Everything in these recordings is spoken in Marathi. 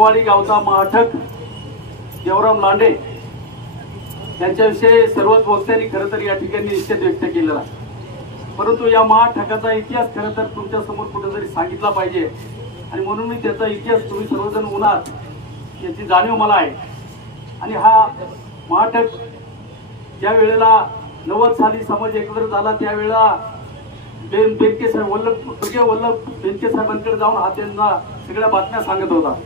टेकवाडी गावचा महाठक देवराम लांडे यांच्याविषयी सर्वच वक्त्यांनी खरं तर या ठिकाणी निषेध व्यक्त केलेला. परंतु या महाठकाचा इतिहास खरं तर तुमच्यासमोर कुठेतरी सांगितला पाहिजे. आणि म्हणून मी त्याचा इतिहास तुम्ही सर्वजण होणार याची जाणीव मला आहे. आणि हा महाठक ज्या वेळेला नव्वद साली समाज एकत्र झाला त्यावेळेला बेन बेनके साहेब वल्लभ वल्लभ बेनके साहेबांकडे जाऊन हा त्यांना सगळ्या बातम्या सांगत होता.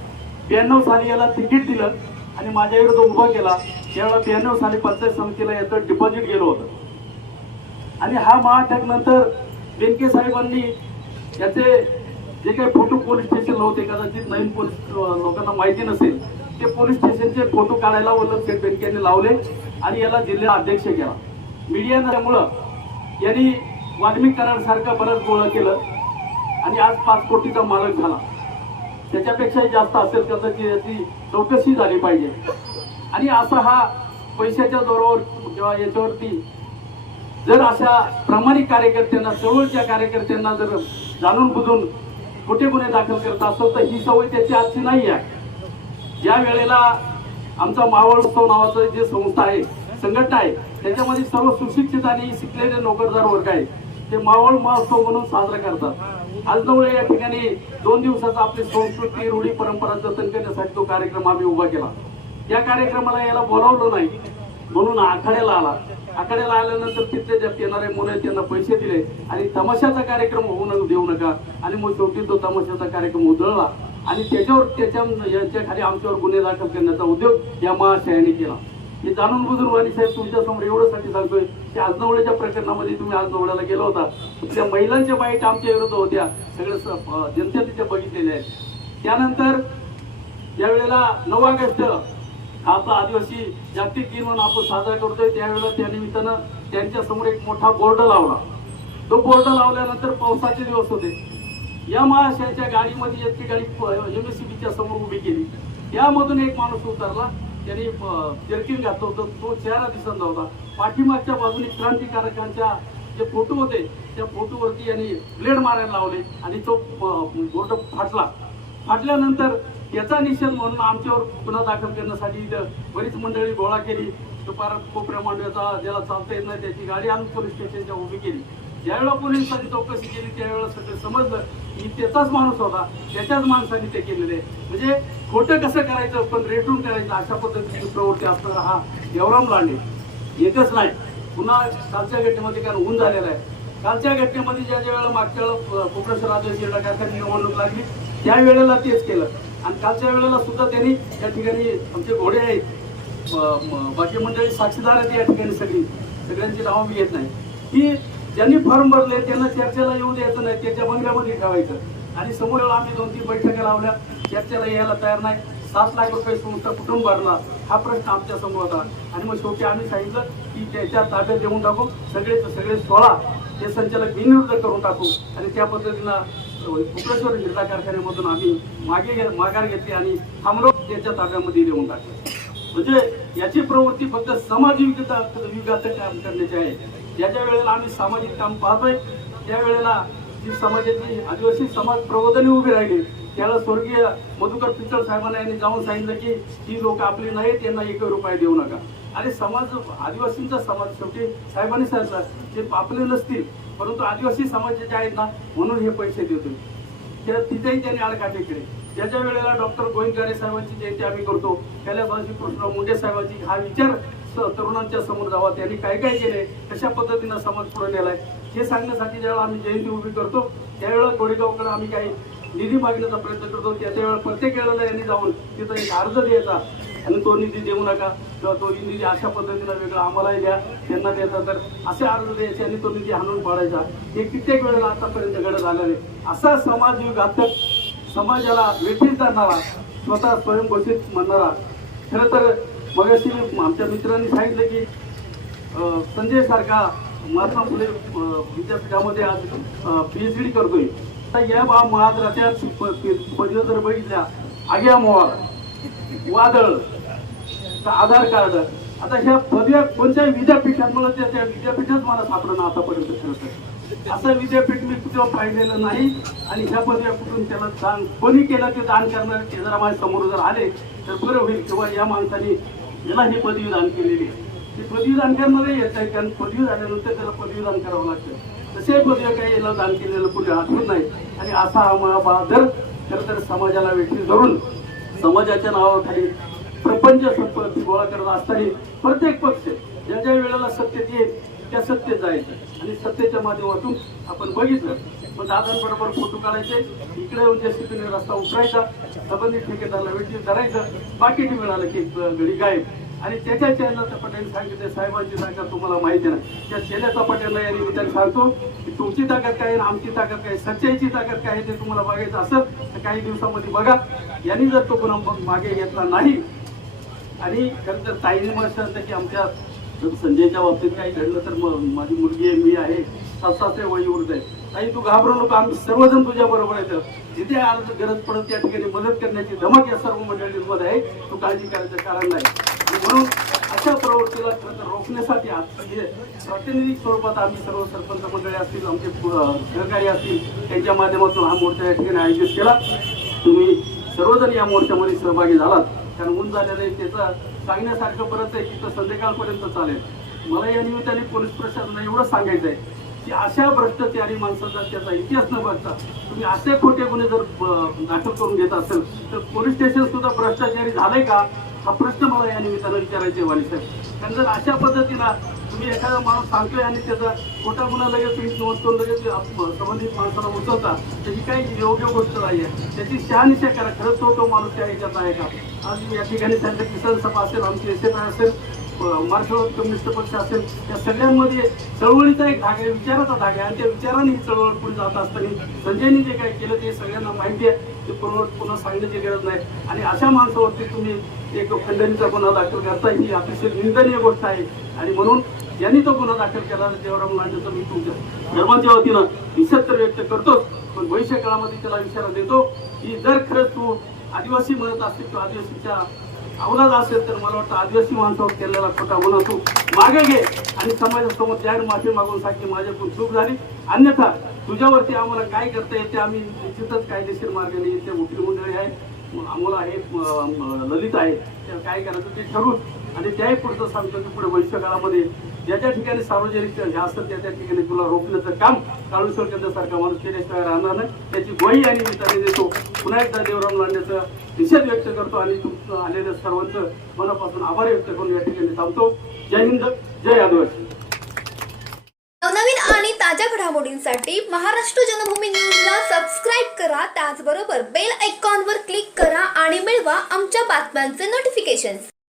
ब्याण्णव साली याला तिकीट दिलं आणि माझ्या विरुद्ध उभा केला. त्यावेळेला ब्याण्णव साली पंचायत समितीला याचं डिपॉझिट गेलं होतं. आणि हा महाअटॅक नंतर बेनके साहेबांनी याचे जे काही फोटो पोलीस स्टेशनला होते कदाचित नवीन पोलीस लोकांना माहिती नसेल ते पोलीस स्टेशनचे फोटो काढायला वल्लभ शेठ बेनके लावले आणि याला जिल्हा अध्यक्ष केला. मीडिया नसल्यामुळं यांनी वाल्मिक करारसारखं बरंच गोळा केलं आणि आज पाच कोटीचा मालक झाला. त्याच्यापेक्षाही जास्त असेल कदाचित याची चौकशी झाली पाहिजे. आणि असा हा पैशाच्या जोरावर किंवा याच्यावरती जर अशा प्रामाणिक कार्यकर्त्यांना जवळच्या कार्यकर्त्यांना जर जाणून बुजून कुठे गुन्हे दाखल करत असेल तर ही सवय त्याची आजची नाही आहे. या वेळेला आमचा मावळ उत्सव नावाचं जे संस्था आहे संघटना आहे त्याच्यामध्ये सर्व सुशिक्षित आणि शिकलेले नोकरदार वर्ग आहे ते मावळ महोत्सव म्हणून साजरा करतात. आज जवळ या ठिकाणी दोन दिवसाचा आपली संस्कृती रूढी परंपरा जतन करण्यासाठी तो कार्यक्रम आम्ही उभा केला. या कार्यक्रमाला याला बोलावलं नाही म्हणून आखाड्याला आला. आखाड्याला आल्यानंतर तिथले ज्यात येणारे मुलं त्यांना पैसे दिले. आणि तमाशाचा कार्यक्रम होऊ न देऊ नका. आणि मग शेवटी तो तमाशाचा कार्यक्रम उधळला. आणि त्याच्यावर त्याच्या यांच्याखाली आमच्यावर गुन्हे दाखल करण्याचा उद्योग या महाशयाने केला. हे जाणून बुजून वाणी साहेब तुमच्यासमोरसाठी सांगतोय की आजनवड्याच्या प्रकरणामध्ये तुम्ही आजनवड्याला गेला होता. त्या महिलांच्या बाईट आमच्या विरोध होत्या. सगळं जनते अं, तिथे बघितलेले आहेत. त्यानंतर ज्यावेळेला नऊ ऑगस्ट आपला आदिवासी जागतिक दिन म्हणून आपण साजरा करतोय. त्यावेळेला त्या निमित्तानं त्यांच्यासमोर एक मोठा बोर्ड लावला. तो बोर्ड लावल्यानंतर पावसाचे दिवस होते. या महाशयाच्या गाडीमध्ये एक ती गाडी एमएससीबीच्या समोर उभी केली. यामधून एक माणूस उतरला. त्यांनी जर्किन घातलं होतं. तो चेहरा दिसत नव्हता पाठीमागच्या बाजूने क्रांतिकारकांच्या जे फोटो होते त्या फोटोवरती यांनी ब्लेड मारायला लावले आणि तो बोर्ड फाटला. फाटल्यानंतर याचा निषेध म्हणून आमच्यावर गुन्हा दाखल करण्यासाठी इथं बरीच मंडळी गोळा केली. दुपार कोपऱ्या मांडव्याचा ज्याला चालता येत नाही त्याची गाडी आम्ही पोलीस स्टेशनच्या उभी केली. ज्यावेळेला पोलिसांनी चौकशी केली त्यावेळेला सगळं समजलं. की त्याचाच माणूस होता त्याच्याच माणसाने ते केलेले. म्हणजे खोटं कसं करायचं पण रेटून करायचं अशा पद्धतीची प्रवृत्ती असणारा हा देवराम लांडे. एकच नाही पुन्हा कालच्या घटनेमध्ये कारण ऊन झालेला आहे. कालच्या घटनेमध्ये ज्या ज्या वेळेला मागच्या वेळेला कोपरेश्वर आदिवासी क्रीडा निवडणूक लागली त्या वेळेला तेच केलं. आणि कालच्या वेळेला सुद्धा त्यांनी त्या ठिकाणी आमचे घोडे आहेत बाकी मंडळी साक्षीदार आहेत या ठिकाणी सगळी. सगळ्यांची नावं मी घेत नाही. ही ज्यांनी फॉर्म भरले त्यांना चर्चेला येऊ द्यायचं नाही त्याच्या बंगल्यामध्ये ठेवायचं. आणि समोर आम्ही दोन तीन बैठका लावल्या. चर्चेला यायला तयार नाही. सात लाख रुपये संस्था कुठून भरला हा प्रश्न आमच्यासमोर होता आणि मग शेवटी आम्ही सांगितलं की त्याच्या ताब्यात देऊन टाकू. सगळे सगळे सोळा हे संचालक बिनविरुद्ध करून टाकू. आणि त्या पद्धतीनं कुक्रेश्वर जिल्हा कारखान्यामधून आम्ही मागे घे माघार घेतली आणि थांबलो. त्याच्या ताब्यामध्ये देऊन टाकलं. म्हणजे याची प्रवृत्ती फक्त समाज विविधता काम करण्याची आहे. ज्याच्या वेळेला आम्ही सामाजिक काम पाहतोय त्यावेळेला जी समाजाची आदिवासी समाज प्रबोधने उभी राहिली त्याला स्वर्गीय मधुकर पिचड साहेबांना यांनी जाऊन सांगितलं की ही लोक आपली नाहीत त्यांना एक रुपये देऊ नका. आणि समाज आदिवासींचा समाज शेवटी साहेबांनी सांगितलं ते आपले नसतील परंतु आदिवासी समाज जे आहेत ना म्हणून हे पैसे देतो त्या तिथेही त्यांनी आडकाठी केली. ज्याच्या वेळेला डॉक्टर गोविंद गाडे साहेबांची जयंती आम्ही करतो त्याला बाजू कृष्णराव मुंडे साहेबांची हा विचार तरुणांच्या समोर जावा. त्यांनी काय काय केले कशा पद्धतीनं समाज पुढे नेलाय? हे सांगण्यासाठी ज्यावेळेला आम्ही जयंती उभी करतो त्यावेळेला कोरेगावकडे आम्ही काही निधी मागण्याचा प्रयत्न करतो. त्याच्या वेळेला प्रत्येक वेळेला यांनी जाऊन तिथं एक अर्ज द्यायचा. आणि तो निधी देऊ नका किंवा तो निधी अशा पद्धतीनं वेगळा आम्हालाही द्या त्यांना द्यायचा. तर असे अर्ज द्यायचे आणि तो निधी हाणून पाडायचा. हे कित्येक वेळेला आतापर्यंत घडत आलेले. आहे असा समाज घातक समाजाला वेठीस जाणारा स्वतः स्वयंघोषित म्हणणारा. खरं तर मगाशी आमच्या मित्रांनी सांगितलं की संजय सारखा महात्मा फुले विद्यापीठामध्ये आज पी एच डी करतोय. तर या बा महाराष्ट्राच्या पदव्या जर बघितल्या आग्या मोहर वादळ तर आधार कार्ड आता ह्या पदव्या कोणत्या विद्यापीठांमुळे त्या त्या विद्यापीठात मला सापडणं आतापर्यंत खरं तर. असं विद्यापीठ मी कुठं पाहिलेलं नाही आणि ह्या पदव्या कुठून त्याला दान कोणी केलं ते दान करणार ते जरा माझ्यासमोर जर आले तर बरं होईल. किंवा या माणसाने याला ही पदवी दान केलेली आहे ती पदवी दान येत आहे कारण पदवी झाल्यानंतर त्याला पदवीदान करावं लागतं. तसे पदवी काही याला दान केलेलं कुठे आठवत नाही. आणि असा हा महाबहादर खरं तर समाजाला वेठी धरून समाजाच्या नावाखाली प्रपंच संपत्ती गोळा करत असताना प्रत्येक पक्ष ज्या ज्या वेळेला सत्तेत येईल त्या सत्तेत जायचं. आणि सत्तेच्या माध्यमातून आपण बघितलं मग दादांबरोबर फोटो काढायचे. इकडे येऊन जेसीपीने रस्ता उतरायचा संबंधित ठेकेदारला वेटी धरायचं. बाकी मिळालं की गडी गायब. आणि त्याच्या चेहऱ्याचा पटेल सांगितले साहेबांची ताकद तुम्हाला माहिती नाही. त्या चेहऱ्याचा पटेलला या निमित्ताने सांगतो की तुमची ताकद काय आहे आमची ताकद काय सच्चाईची ताकद काय आहे ते तुम्हाला बघायचं असेल तर काही दिवसामध्ये बघा. यांनी जर तो पुन्हा मागे घेतला नाही आणि खरं तर ताईने मला की आमच्या संजयच्या बाबतीत काही घडलं तर मग माझी मुलगी आहे मी आहे. सासाचे वळी उरत आहे ताई तू घाबरू नको आम्ही सर्वजण तुझ्या बरोबर आहेत जिथे आज गरज पडत त्या ठिकाणी मदत करण्याची धमक या सर्व मंडळींमध्ये आहे तू काळजी करायचं कारण नाही. म्हणून अशा प्रवृत्तीला खरं तर रोखण्यासाठी आज हे प्रातिनिधिक स्वरूपात आम्ही सर्व सरपंच मंडळी असतील आमचे सहकारी असतील त्यांच्या माध्यमातून हा मोर्चा या ठिकाणी आयोजित केला. तुम्ही सर्वजण या मोर्चामध्ये सहभागी झालात. कारण ऊन झालेलं आहे त्याचं सांगण्यासारखं परत आहे की तो संध्याकाळपर्यंत चालेल. मला या निमित्ताने पोलीस प्रशासनाला एवढं सांगायचं आहे की अशा भ्रष्टाचारी माणसाचा त्याचा इतिहास न बघता तुम्ही असे खोटे गुन्हे जर दाखल करून घेत असेल तर पोलीस स्टेशन सुद्धा भ्रष्टाचारी झालंय का? हा प्रश्न मला या निमित्तानं विचारायचे आहे वाणी साहेब. कारण जर अशा पद्धतीनं तुम्ही एखादा माणूस सांगतोय आणि त्याचा खोटा गुन्हा लगेच तुम्ही नोंद करून लगेच संबंधित माणसाला उचलता त्याची काही योग्य गोष्ट नाही आहे. त्याची शहानिशा करा. खरंच तो तो माणूस त्या ह्याच्यात आहे का? आज या ठिकाणी त्यांचं किसान सभा असेल आमची एस एफ आय असेल मार्शल कम्युनिस्ट पक्ष असेल या सगळ्यांमध्ये चळवळीचा एक धागा आहे विचाराचा धागा आहे. आणि त्या विचाराने ही चळवळ पुढे जात असताना संजयनी जे काही केलं ते सगळ्यांना माहिती आहे. ते पुन्हा पुन्हा सांगण्याची गरज नाही. आणि अशा माणसावरती तुम्ही एक खंडणीचा गुन्हा दाखल करता ही अतिशय निंदनीय गोष्ट आहे. आणि म्हणून ज्यांनी तो गुन्हा दाखल केला देवराम त्याचं मी तुमच्या धर्माच्या वतीनं निषेध तर व्यक्त करतोच पण भविष्य काळामध्ये त्याला इशारा देतो की जर खरंच तू आदिवासी म्हणत असेल किंवा आदिवासीच्या अवलाद असेल तर मला वाटतं आदिवासी माणसावर केलेला खोटा गुन्हा तू मागे घे आणि समाजासमोर जाहीर माफी मागून सांग की माझ्याकडून चूक झाली. अन्यथा तुझ्यावरती आम्हाला काय करता येते आम्ही निश्चितच कायदेशीर मार्गाने येते वकील मंडळी आहे आम्हाला हे ललित आहे काय करायचं ते ठरवून आणि त्याही पुढचं सांगतो की पुढे भविष्य काळामध्ये ज्या ज्या ठिकाणी सार्वजनिक हे असतात त्या त्या ठिकाणी तुला रोखण्याचं काम काळेश्वर केंद्रासारखा माणूस केल्याशिवाय राहणार नाही. त्याची ग्वाही आणि मी देतो. पुन्हा एकदा देवराम लांडेचा निषेध व्यक्त करतो आणि तुमचं आलेल्या सर्वांचं मनापासून आभार व्यक्त करून या ठिकाणी थांबतो. जय हिंद जय आदिवासी. नवनवीन आणि ताज्या घडामोडींसाठी महाराष्ट्र जनभूमी न्यूजला सबस्क्राईब करा. त्याचबरोबर बेल आयकॉनवर क्लिक करा आणि मिळवा आमच्या बातम्यांचे नोटिफिकेशन्स